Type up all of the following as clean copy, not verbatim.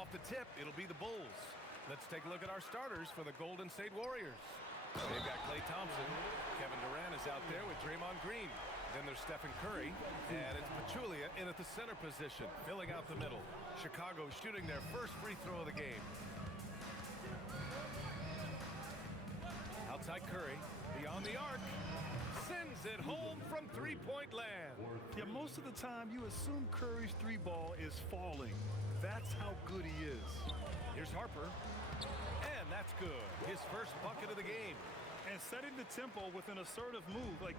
off the tip, it'll be the Bulls. Let's take a look at our starters for the Golden State Warriors. They've got Klay Thompson. Kevin Durant is out there with Draymond Green. Then there's Stephen Curry, and it's Pachulia in at the center position, filling out the middle. Chicago shooting their first free throw of the game. Outside Curry, beyond the arc, sends it home from three-point land. Yeah, most of the time you assume Curry's three ball is falling. That's how good he is. Here's Harper, and that's good. His first bucket of the game. And setting the tempo with an assertive move. Like,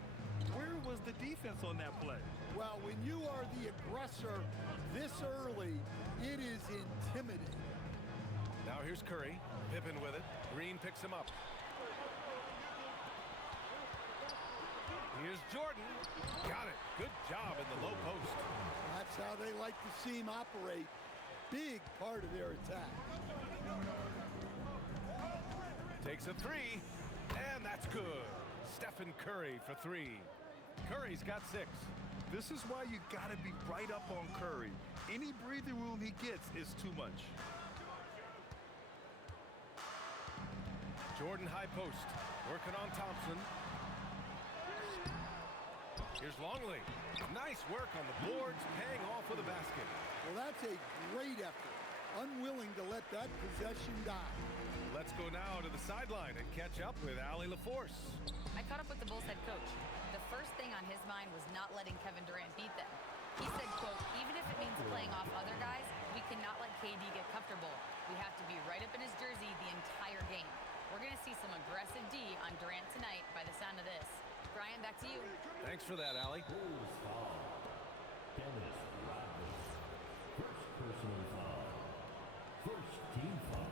where was the defense on that play? Well, when you are the aggressor this early, it is intimidating. Now here's Curry, Pippen with it. Green picks him up. Here's Jordan. Got it. Good job in the low post. That's how they like to see him operate. Big part of their attack. Takes a three, and that's good. Stephen Curry for three. Curry's got 6. This is why you got to be right up on Curry. Any breathing room he gets is too much. Jordan high post, working on Thompson. Here's Longley. Nice work on the boards, paying off with a basket. Well, that's a great effort. Unwilling to let that possession die. Let's go now to the sideline and catch up with Allie LaForce. I caught up with the Bulls head coach. The first thing on his mind was not letting Kevin Durant beat them. He said, quote, even if it means playing off other guys, we cannot let KD get comfortable. We have to be right up in his jersey the entire game. We're going to see some aggressive D on Durant tonight by the sound of this. Brian, back to you. Thanks for that, Allie. Bulls foul. Dennis Rodman. First personal foul. First team foul.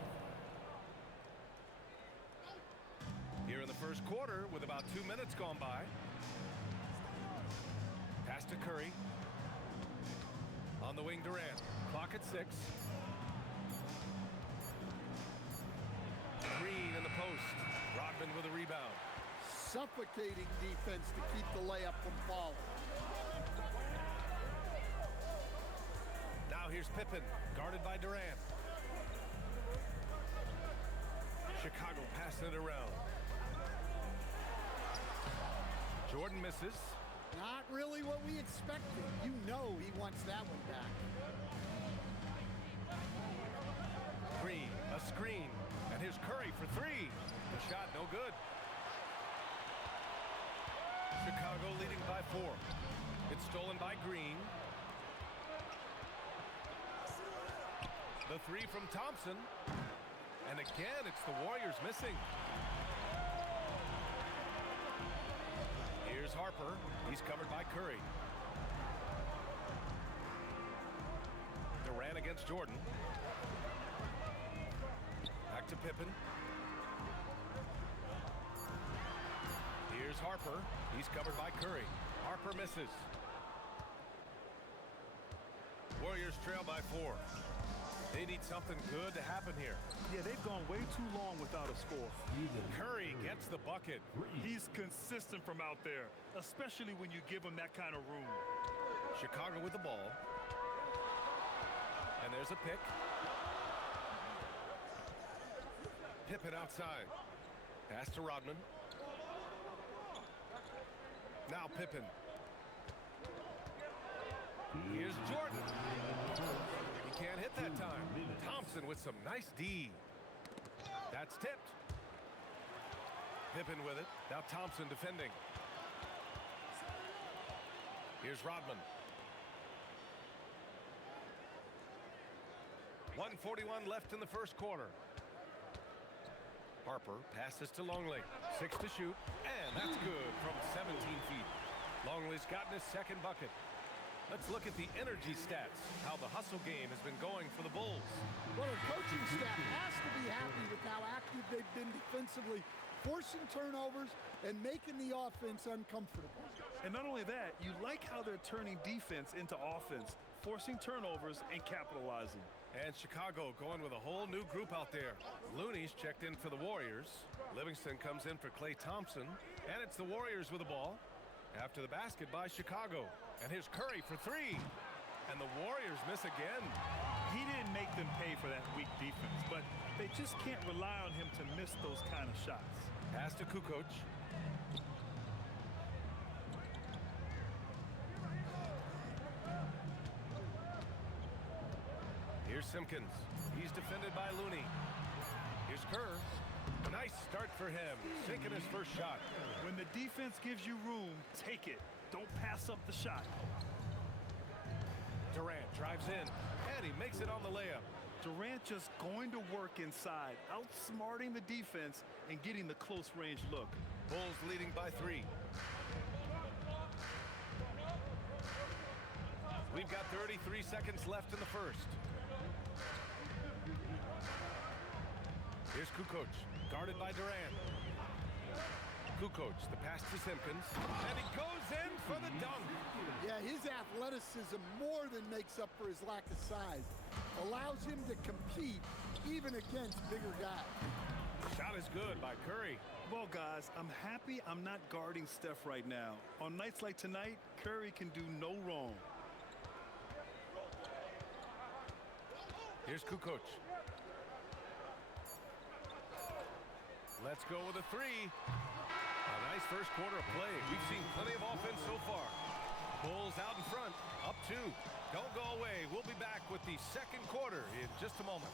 Here in the first quarter with about 2 minutes gone by. Pass to Curry. On the wing, Durant. Clock at 6. Green in the post. Rodman with a rebound. Suffocating defense to keep the layup from falling. Now here's Pippen, guarded by Durant. Chicago passing it around. Jordan misses. Not really what we expected. You know he wants that one back. Green, a screen. And here's Curry for 3. The shot no good. Chicago leading by 4. It's stolen by Green. The 3 from Thompson. And again, it's the Warriors missing. Here's Harper. He's covered by Curry. Durant against Jordan. Back to Pippen. Here's Harper. He's covered by Curry. Harper misses. Warriors trail by 4. They need something good to happen here. Yeah, they've gone way too long without a score. Curry gets the bucket. He's consistent from out there, especially when you give him that kind of room. Chicago with the ball. And there's a pick. Pippen outside. Pass to Rodman. Now Pippen. Here's Jordan. He can't hit that time. Thompson with some nice D. That's tipped. Pippen with it. Now Thompson defending. Here's Rodman. 1:41 left in the first quarter. Harper passes to Longley. 6 to shoot, and that's good from 17 feet. Longley's gotten his second bucket. Let's look at the energy stats, how the hustle game has been going for the Bulls. Well, the coaching staff has to be happy with how active they've been defensively, forcing turnovers and making the offense uncomfortable. And not only that, you like how they're turning defense into offense, forcing turnovers and capitalizing. And Chicago going with a whole new group out there. Looney's checked in for the Warriors. Livingston comes in for Klay Thompson. And it's the Warriors with the ball. After the basket by Chicago. And here's Curry for 3. And the Warriors miss again. He didn't make them pay for that weak defense, but they just can't rely on him to miss those kind of shots. Pass to Kukoc. Here's Simpkins. He's defended by Looney. Here's Kerr. Nice start for him, sinking his first shot. When the defense gives you room, take it. Don't pass up the shot. Durant drives in, and he makes it on the layup. Durant just going to work inside, outsmarting the defense and getting the close range look. Bulls leading by 3. We've got 33 seconds left in the first. Here's Kukoc, guarded by Durant. Kukoc, the pass to Simpkins, and he goes in for the dunk. Yeah, his athleticism more than makes up for his lack of size. Allows him to compete even against bigger guys. Shot is good by Curry. Well, guys, I'm happy I'm not guarding Steph right now. On nights like tonight, Curry can do no wrong. Here's Kukoc. Let's go with a 3. A nice first quarter of play. We've seen plenty of offense so far. Bulls out in front, up 2. Don't go away. We'll be back with the second quarter in just a moment.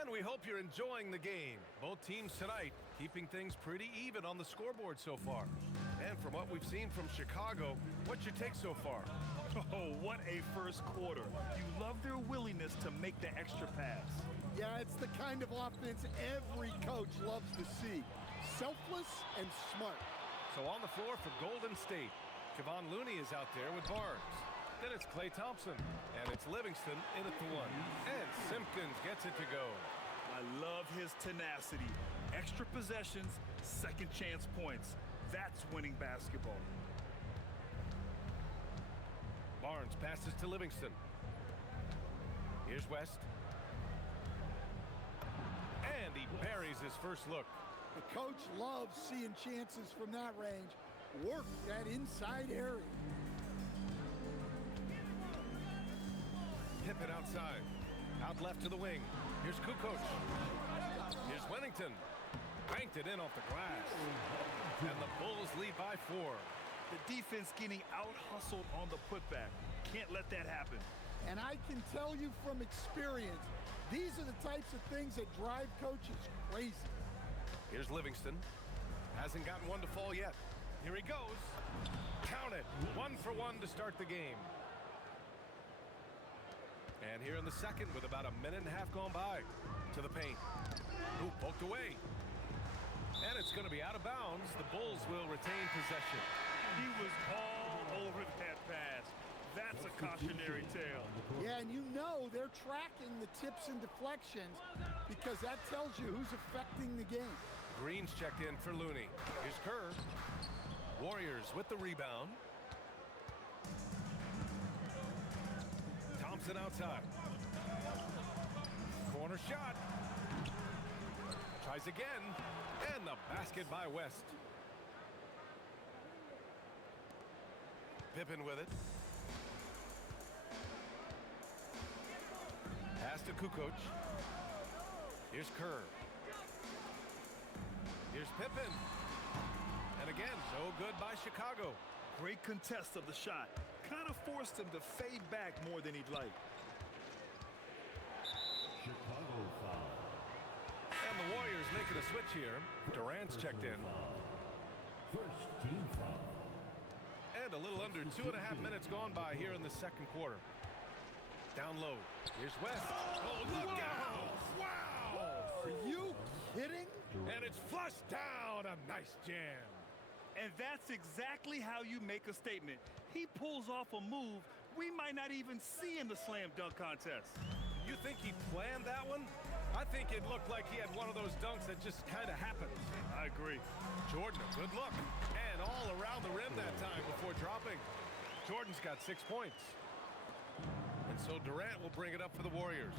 And we hope you're enjoying the game. Both teams tonight keeping things pretty even on the scoreboard so far. And from what we've seen from Chicago, what's your take so far? Oh, what a first quarter. You love their willingness to make the extra pass. Yeah, it's the kind of offense every coach loves to see. Selfless and smart. So on the floor for Golden State, Kevon Looney is out there with Barnes. Then it's Klay Thompson, and it's Livingston in at the 1. And Simpkins gets it to go. I love his tenacity. Extra possessions, second chance points. That's winning basketball. Barnes passes to Livingston. Here's West. And he buries his first look. The coach loves seeing chances from that range. Work that inside area. Pippen outside. Out left to the wing. Here's Kukoc. Here's Wennington. Banked it in off the glass. And the Bulls lead by 4. The defense getting out-hustled on the putback. Can't let that happen. And I can tell you from experience, these are the types of things that drive coaches crazy. Here's Livingston. Hasn't gotten one to fall yet. Here he goes. Count it. 1 for 1 to start the game. And here in the second with about a minute and a half gone by. To the paint. Ooh, poked away. And it's going to be out of bounds. The Bulls will retain possession. He was all over that pass. That's a cautionary tale. Yeah, and you know they're tracking the tips and deflections because that tells you who's affecting the game. Green's checked in for Looney. Here's Kerr. Warriors with the rebound. Thompson outside. Corner shot. Tries again. And the basket by West. Pippen with it. Pass to Kukoc. Here's Kerr. Here's Pippen. And again, no good by Chicago. Great contest of the shot. Kind of forced him to fade back more than he'd like. Chicago foul. And the Warriors making a switch here. Durant's checked in. First team foul. And a little under 2.5 minutes gone by here in the second quarter. Down low. Here's West. Oh, look out! Wow! Are you kidding? And it's flushed down. A nice jam. And that's exactly how you make a statement. He pulls off a move we might not even see in the slam dunk contest. You think he planned that one? I think it looked like he had one of those dunks that just kind of happened. I agree. Jordan, a good look. And all around the rim that time before dropping. Jordan's got 6 points. And so Durant will bring it up for the Warriors.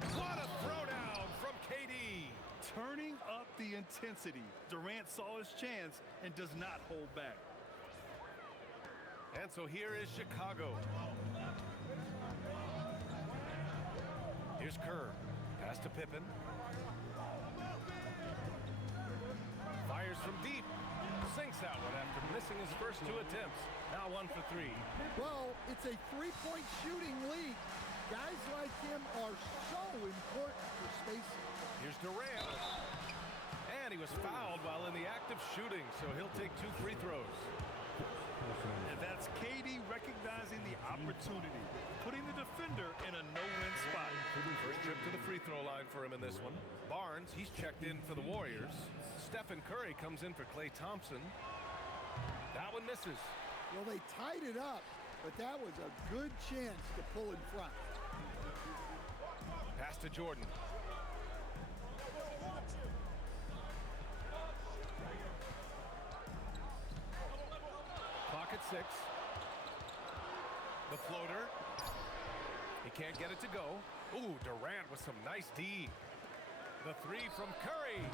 What a throwdown from KD. Turning up the intensity. Durant saw his chance and does not hold back. And so here is Chicago. Here's Kerr. Pass to Pippen. Fires from deep. Sinks that one after missing his first 2 attempts. Now 1 for 3. Well, it's a three-point shooting league. Guys like him are so important for spacing. Here's Durant. And he was fouled while in the act of shooting, so he'll take 2 free throws. And that's KD recognizing the opportunity, putting the defender in a no-win spot. First trip to the free throw line for him in this one. Barnes, he's checked in for the Warriors. Stephen Curry comes in for Klay Thompson. That one misses. Well, they tied it up, but that was a good chance to pull in front. Pass to Jordan. Clock at 6. The floater. He can't get it to go. Ooh, Durant with some nice D. The 3 from Curry.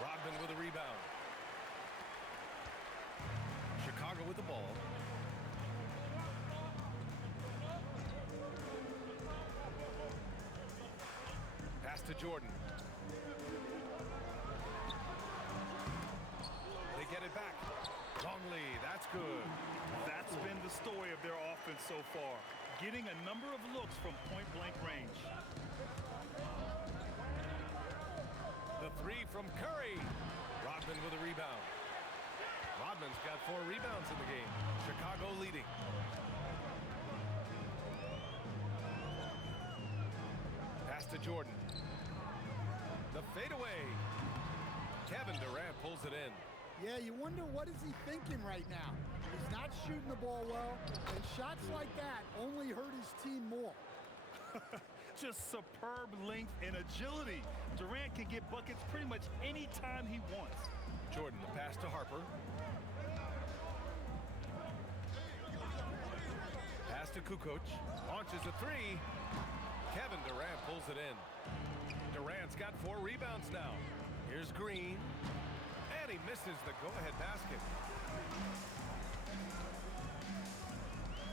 Rodman with a rebound. Chicago with the ball. Pass to Jordan. They get it back. Longley, that's good. That's been the story of their offense so far, getting a number of looks from point-blank range. The 3 from Curry. Rodman with a rebound. Rodman's got 4 rebounds in the game. Chicago leading. Pass to Jordan. The fadeaway. Kevin Durant pulls it in. Yeah, you wonder what is he thinking right now. He's not shooting the ball well, and shots like that only hurt his team more. Just superb length and agility. Durant can get buckets pretty much any time he wants. Jordan, the pass to Harper. Pass to Kukoc. Launches a 3. Kevin Durant pulls it in. Durant's got 4 rebounds now. Here's Green. And he misses the go-ahead basket.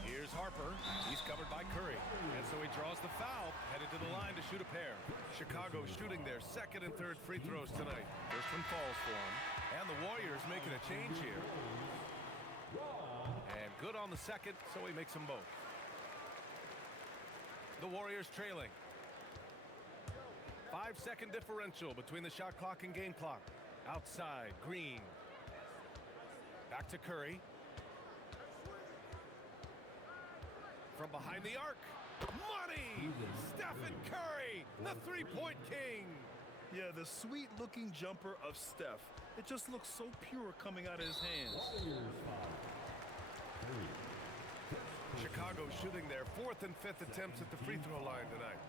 Here's Harper. He's covered by Curry. And so he draws the foul, headed to the line to shoot a pair. Chicago shooting their 2nd and 3rd free throws tonight. First one falls for him. And the Warriors making a change here. And good on the 2nd, so he makes them both. The Warriors trailing. 5-second differential between the shot clock and game clock. Outside, Green. Back to Curry. From behind the arc. Money! Stephen Curry, the 3-point king. Yeah, the sweet-looking jumper of Steph. It just looks so pure coming out of his hands. Chicago shooting their 4th and 5th attempts at the free throw line tonight.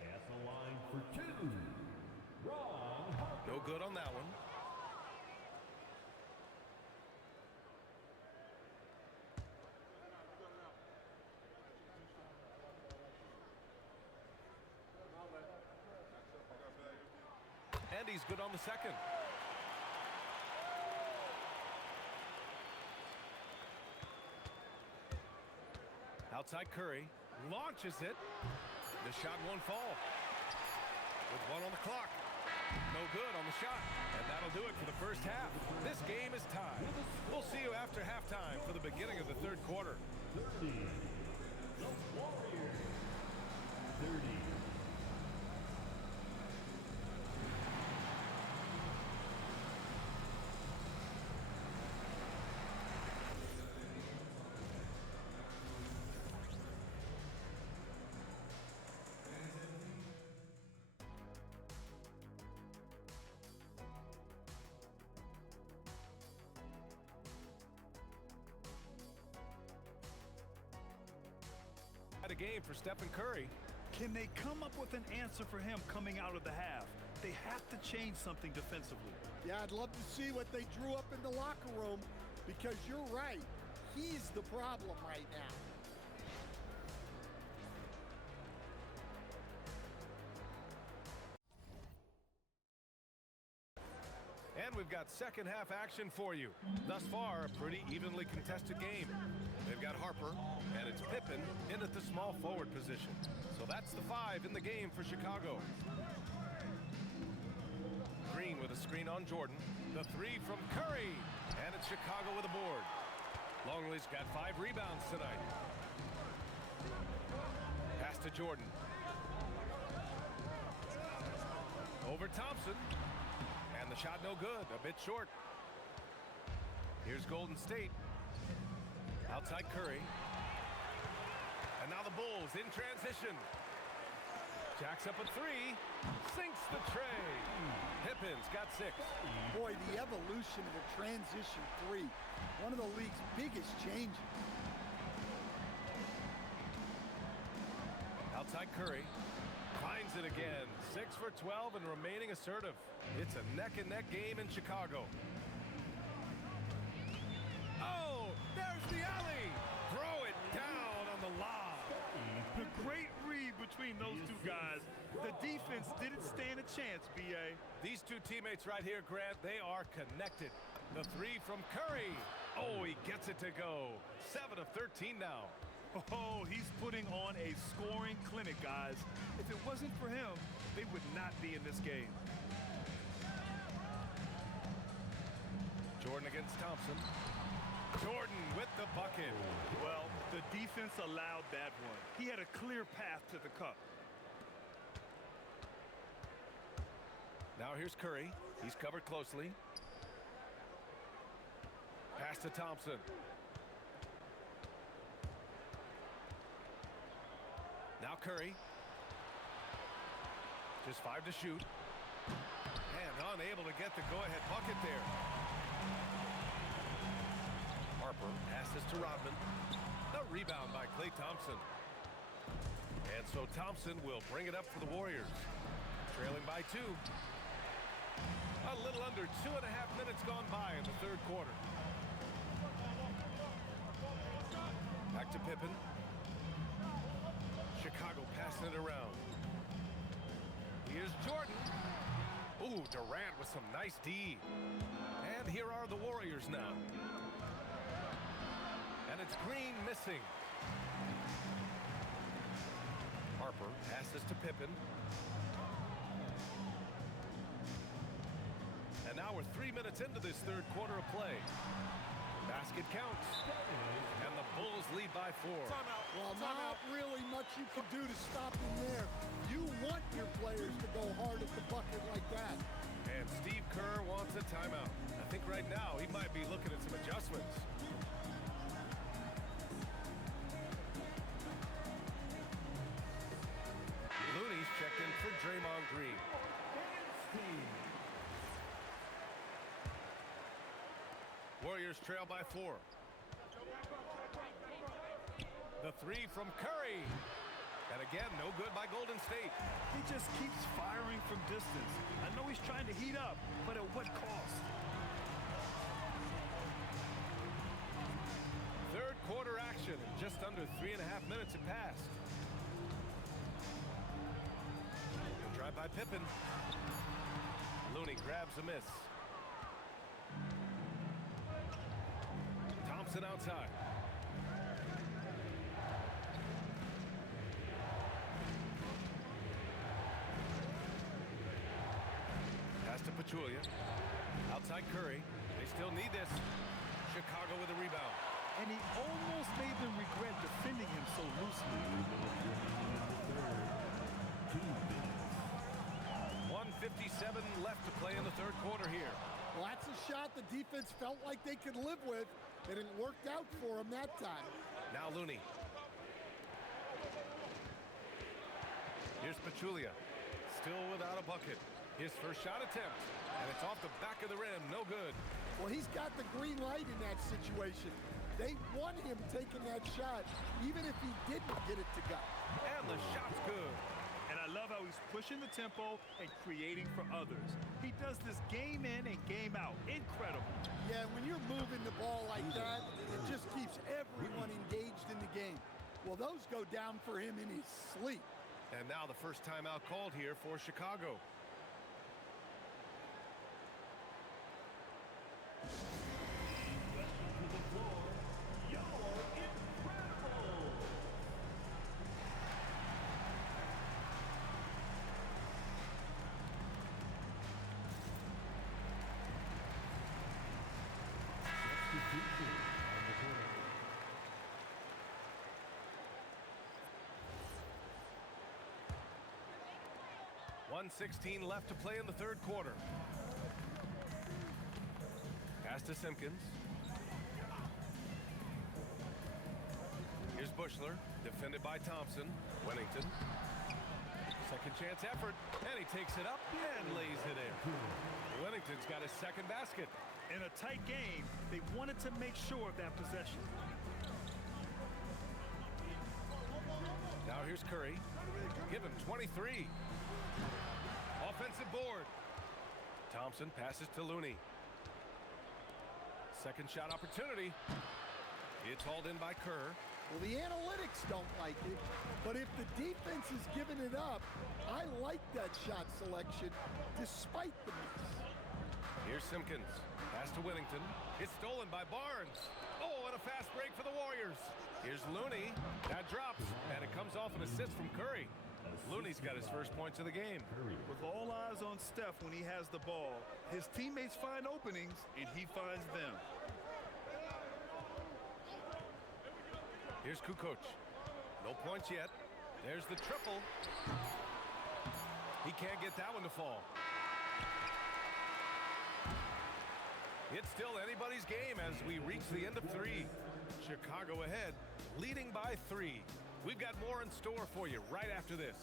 At the line for 2. Wrong. No good on that one. And he's good on the 2nd. Outside Curry. Launches it. The shot won't fall. With 1 on the clock. No good on the shot. And that'll do it for the first half. This game is tied. We'll see you after halftime for the beginning of the 3rd quarter. 30. The Warriors. 30. A game for Stephen Curry. Can they come up with an answer for him coming out of the half? They have to change something defensively. Yeah, I'd love to see what they drew up in the locker room, because you're right. he's the problem right now. And we've got second half action for you. Thus far, a pretty evenly contested game. They've got Harper, and it's Pippen in at the small forward position. So that's the 5 in the game for Chicago. Green with a screen on Jordan. The 3 from Curry, and it's Chicago with a board. Longley's got 5 rebounds tonight. Pass to Jordan. Over Thompson. And the shot no good, a bit short. Here's Golden State. Outside Curry. And now the Bulls in transition. Jacks up a 3. Sinks the tray. Pippen's got 6. Boy, the evolution of the transition 3. One of the league's biggest changes. Outside Curry. Finds it again. 6 for 12 and remaining assertive. It's a neck-and-neck game in Chicago. Oh, there's the alley. Throw it down on the lob. The great read between those two guys. The defense didn't stand a chance, B.A. These two teammates right here, Grant, they are connected. The 3 from Curry. Oh, he gets it to go. 7 of 13 now. Oh, he's putting on a scoring clinic, guys. If it wasn't for him, they would not be in this game. Jordan against Thompson. Jordan with the bucket. Well, the defense allowed that one. He had a clear path to the cup. Now here's Curry. He's covered closely. Pass to Thompson. Now Curry. Just 5 to shoot. And unable to get the go-ahead bucket there. Harper passes to Rodman. A rebound by Klay Thompson. And so Thompson will bring it up for the Warriors. Trailing by 2. A little under 2.5 minutes gone by in the third quarter. Back to Pippen. Chicago passing it around. Here's Jordan. Ooh, Durant with some nice D. And here are the Warriors now. And it's Green missing. Harper passes to Pippen. And now we're 3 minutes into this third quarter of play. Basket counts. And the Bulls lead by 4. Well, not really much you can do to stop him there. You want your players to go hard at the bucket like that. And Steve Kerr wants a timeout. I think right now he might be looking at some adjustments. Looney's checked in for Draymond Green. Warriors trail by 4. The 3 from Curry. And again, no good by Golden State. He just keeps firing from distance. I know he's trying to heat up, but at what cost? Third quarter action. Just under 3.5 minutes have passed. Drive by Pippen. Looney grabs a miss. Thompson outside. Pass to Pachulia. Outside Curry. They still need this. Chicago with a rebound. And he almost made them regret defending him so loosely. 1:57 left to play in the third quarter here. Well, that's a shot the defense felt like they could live with, and it worked out for them that time. Now Looney. Here's Pachulia. Still without a bucket. His first shot attempt. And it's off the back of the rim. No good. Well, he's got the green light in that situation. They want him taking that shot, even if he didn't get it to go. And the shot's good. And I love love how he's pushing the tempo and creating for others. He does this game in and game out. Incredible. Yeah, when you're moving the ball like that, it just keeps everyone engaged in the game. Well, those go down for him in his sleep. And now the first timeout called here for Chicago. To the floor. You're incredible. Substitution on the court. 1:16 left to play in the third quarter. Pass to Simpkins. Here's Bushler, defended by Thompson. Wennington. Second chance effort, and he takes it up and lays it in. Wennington's got his second basket. In a tight game, they wanted to make sure of that possession. Now here's Curry. Give him 23. Offensive board. Thompson passes to Looney. Second shot opportunity. It's hauled in by Kerr. Well, the analytics don't like it, but if the defense is giving it up, I like that shot selection despite the miss. Here's Simpkins. Pass to Wennington. It's stolen by Barnes. Oh, and a fast break for the Warriors. Here's Looney. That drops, and it comes off an assist from Curry. Looney's got his first points of the game. With all eyes on Steph when he has the ball, his teammates find openings, and he finds them. Here's Kukoc. No points yet. There's the triple. He can't get that one to fall. It's still anybody's game as we reach the end of three. Chicago ahead, leading by 3. We've got more in store for you right after this.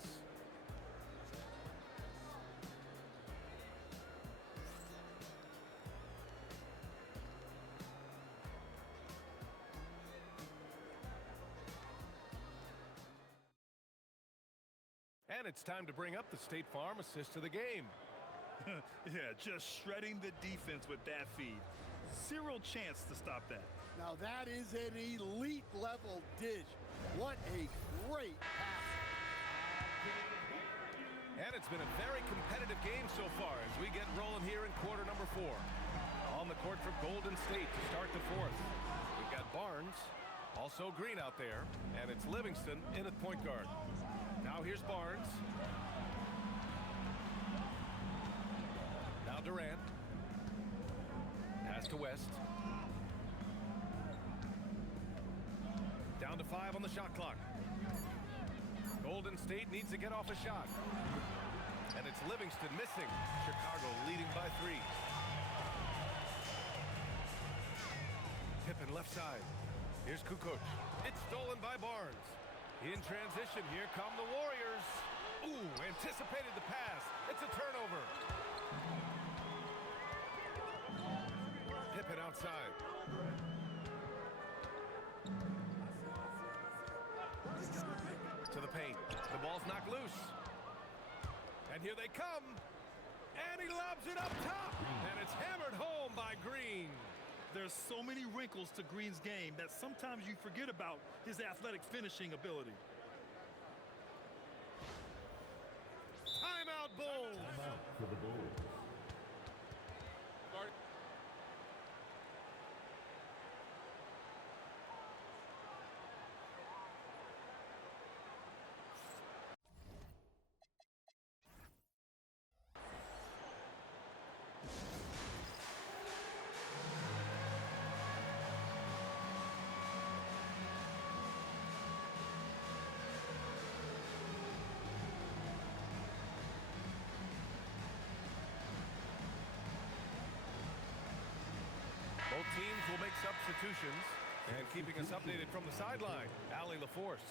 And it's time to bring up the State Farm assist to the game. Yeah, just shredding the defense with that feed. Zero chance to stop that. Now that is an elite level dish. What a great pass. And it's been a very competitive game so far as we get rolling here in quarter number 4. On the court for Golden State to start the fourth. We've got Barnes, also Green out there, and it's Livingston in at point guard. Now here's Barnes. Now Durant. Pass to West. Down to 5 on the shot clock. Golden State needs to get off a shot. And it's Livingston missing. Chicago leading by 3. Pippen left side. Here's Kukoc. It's stolen by Barnes. In transition, here come the Warriors. Ooh, anticipated the pass. It's a turnover. Pippen outside. To the paint. The ball's knocked loose. And here they come. And he lobs it up top. And it's hammered home by Green. There's so many wrinkles to Green's game that sometimes you forget about his athletic finishing ability. Timeout, Bulls. Timeout for the Bulls. Both teams will make substitutions. And keeping us updated from the sideline, Allie LaForce.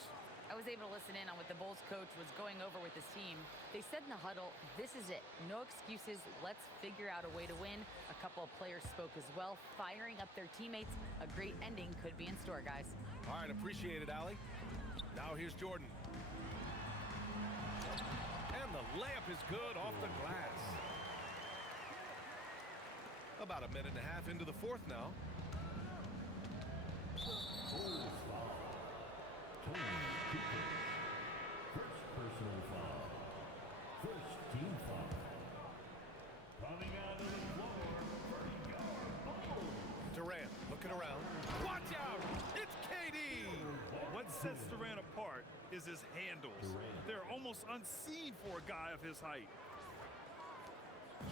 I was able to listen in on what the Bulls coach was going over with his team. They said in the huddle, this is it. No excuses. Let's figure out a way to win. A couple of players spoke as well, firing up their teammates. A great ending could be in store, guys. All right, appreciate it, Allie. Now here's Jordan. And the layup is good off the glass. About a minute and a half into the fourth now. Bulls foul. First personal foul. First team foul. Coming out of the floor for your Bulls. Durant looking around. Watch out! It's KD! What sets Durant apart is his handles. They're almost unseen for a guy of his height.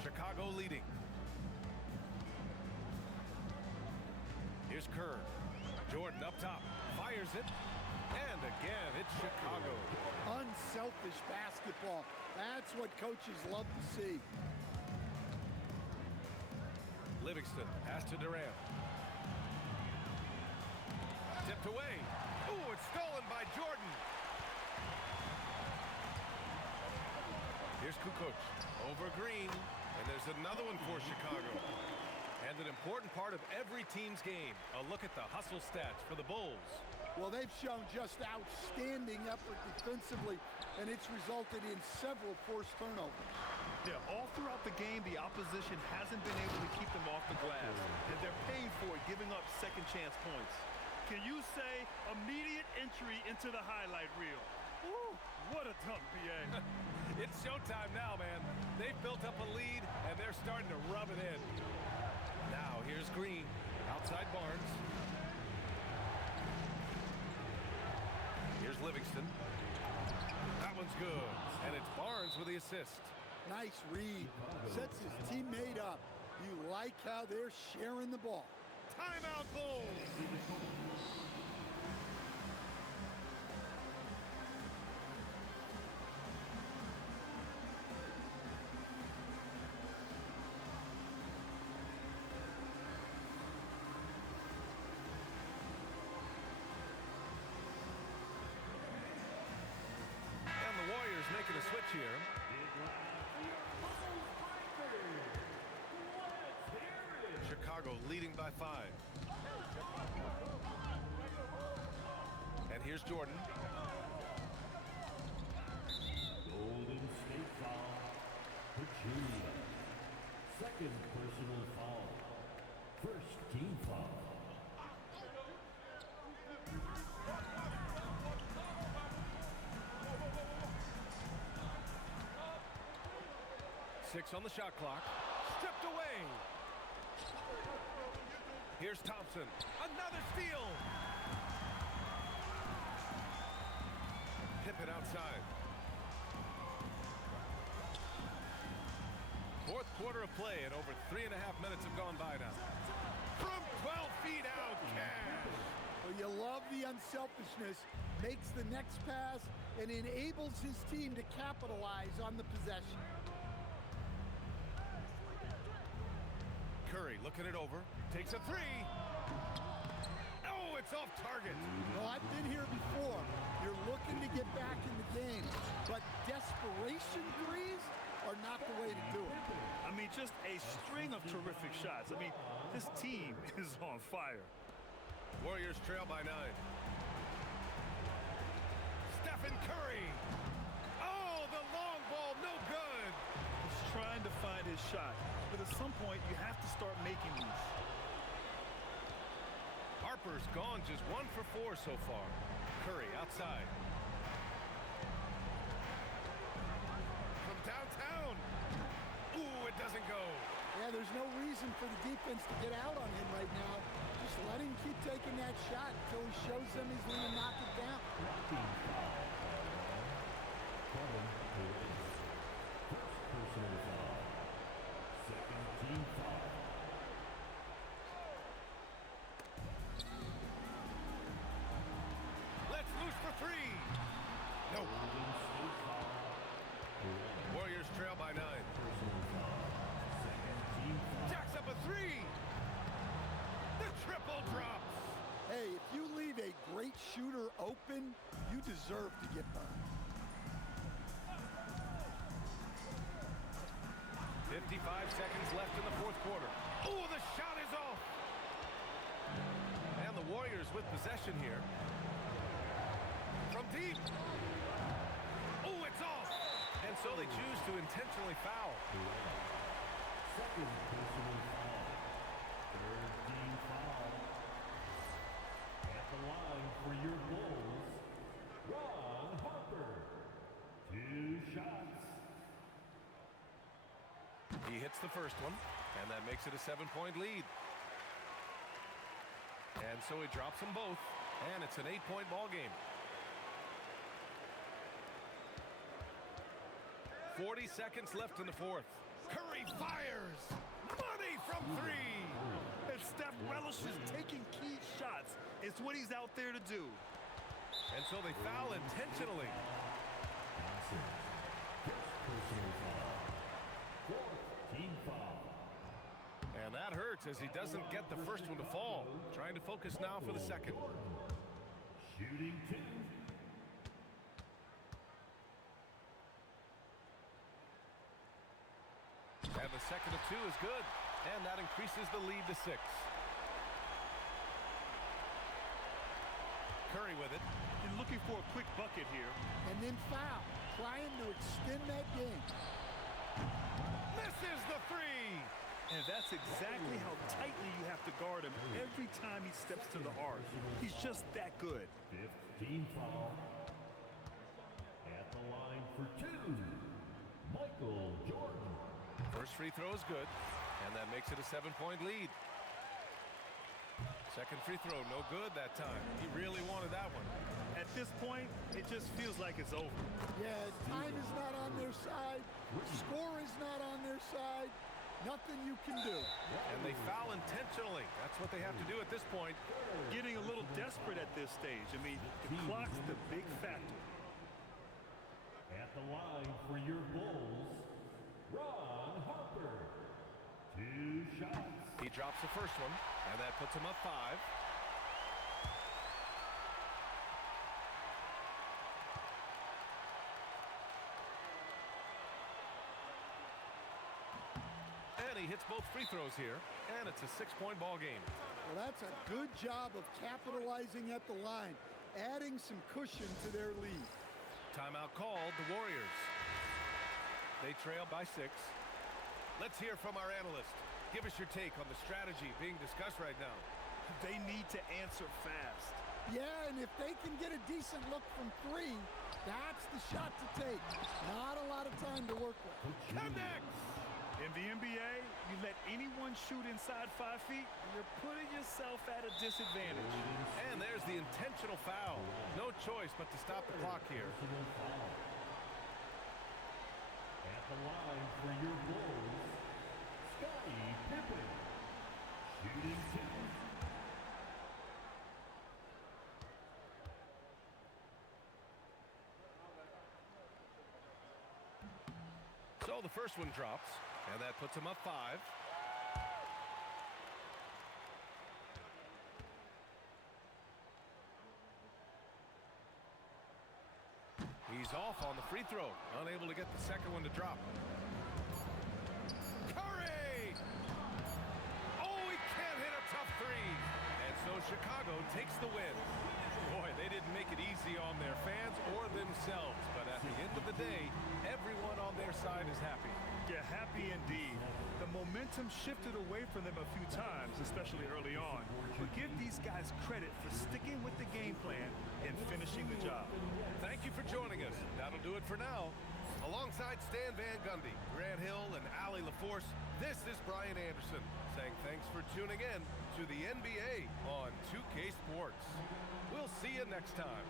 Chicago leading. Here's Kerr. Jordan up top. Fires it. And again, it's Chicago. Unselfish basketball. That's what coaches love to see. Livingston pass to Durant. Tipped away. Ooh, it's stolen by Jordan. Here's Kukoc. Over Green. And there's another one for Chicago. And an important part of every team's game. A look at the hustle stats for the Bulls. Well, they've shown just outstanding effort defensively, and it's resulted in several forced turnovers. Yeah, all throughout the game, the opposition hasn't been able to keep them off the glass, and they're paying for it, giving up second chance points. Can you say immediate entry into the highlight reel? Woo, what a dunk, BA. It's showtime now, man. They've built up a lead, and they're starting to rub it in. Now, here's Green. Outside Barnes. Here's Livingston. That one's good. And it's Barnes with the assist. Nice read. Sets his teammate up. You like how they're sharing the ball. Timeout, Bulls! Making a switch here. Chicago leading by 5. And here's Jordan. Golden State foul. Pachulia. Second personal foul. First team foul. 6 on the shot clock. Stripped away. Here's Thompson. Another steal. Pippen outside. Fourth quarter of play, and over 3.5 minutes have gone by now. From 12 feet out, Cash. Well, you love the unselfishness. Makes the next pass and enables his team to capitalize on the possession. Curry looking it over. Takes a 3. Oh, it's off target. Well, I've been here before. You're looking to get back in the game, but desperation threes are not the way to do it. I mean, just a string of terrific shots. I mean, this team is on fire. Warriors trail by 9. Stephen Curry. Oh, the long ball, no good. He's trying to find his shot, but at some point, you have to start making these. Harper's gone just 1 for 4 so far. Curry outside. From downtown. Ooh, it doesn't go. Yeah, there's no reason for the defense to get out on him right now. Just let him keep taking that shot until he shows them he's going to knock it down. First personal foul. Second team foul. Let's loose for 3. No. Golden State foul. Warriors trail by 9. Personal foul. Second team foul. Jacks up a 3. The triple drops. Hey, if you leave a great shooter open, you deserve to get burned. 55 seconds left in the fourth quarter. Oh, the shot is off. And the Warriors with possession here. From deep. Oh, it's off. And And so they choose to intentionally foul. Second personal foul. Third team foul. At the line for your Bulls, Ron Harper. 2 shots. He hits the first one, and that makes it a 7-point lead. And so he drops them both, and it's an 8-point ball game. 40 seconds left in the fourth. Curry fires. Money from 3. And Steph relishes taking key shots. It's what he's out there to do. And so they foul intentionally. Johnson. First personal foul. Fourth team foul. And that hurts as he doesn't get the first one to fall. Trying to focus now for the second. Shooting 2. And the second of 2 is good. And that increases the lead to 6. Curry with it. He's looking for a quick bucket here. And then foul, trying to extend that game. Misses the 3. And that's exactly how tightly you have to guard him every time he steps to the arc. He's just that good. Fifth team foul. At the line for 2, Michael Jordan. First free throw is good, and that makes it a 7-point lead. Second free throw, no good that time. He really wanted that one. At this point, it just feels like it's over. Yeah, time is not on their side. Score is not on their side. Nothing you can do. And they foul intentionally. That's what they have to do at this point. Getting a little desperate at this stage. I mean, the clock's the big factor. At the line for your Bulls, Ron Harper. 2 shots. He drops the first one, and that puts him up 5. And he hits both free throws here, and it's a 6-point ball game. Well, that's a good job of capitalizing at the line, adding some cushion to their lead. Timeout called, the Warriors. They trail by 6. Let's hear from our analyst. Give us your take on the strategy being discussed right now. They need to answer fast. Yeah, and if they can get a decent look from 3, that's the shot to take. Not a lot of time to work with. Connects! In the NBA, you let anyone shoot inside 5 feet, you're putting yourself at a disadvantage. And there's the intentional foul. No choice but to stop the clock here. Personal foul. At the line for your Bulls, Scottie Pippen. Shooting 2. So the first one drops, and that puts him up 5. He's off on the free throw, unable to get the second one to drop. Curry! Oh, he can't hit a tough 3. And so Chicago takes the win. Boy, they didn't make it easy on their fans or themselves, but at the end of the day, everyone on their side is happy. Yeah, happy indeed. The momentum shifted away from them a few times, especially early on. But give these guys credit for sticking with the game plan and finishing the job. Thank you for joining us. That'll do it for now. Alongside Stan Van Gundy, Grant Hill, and Allie LaForce, this is Brian Anderson saying thanks for tuning in to the NBA on 2K Sports. We'll see you next time.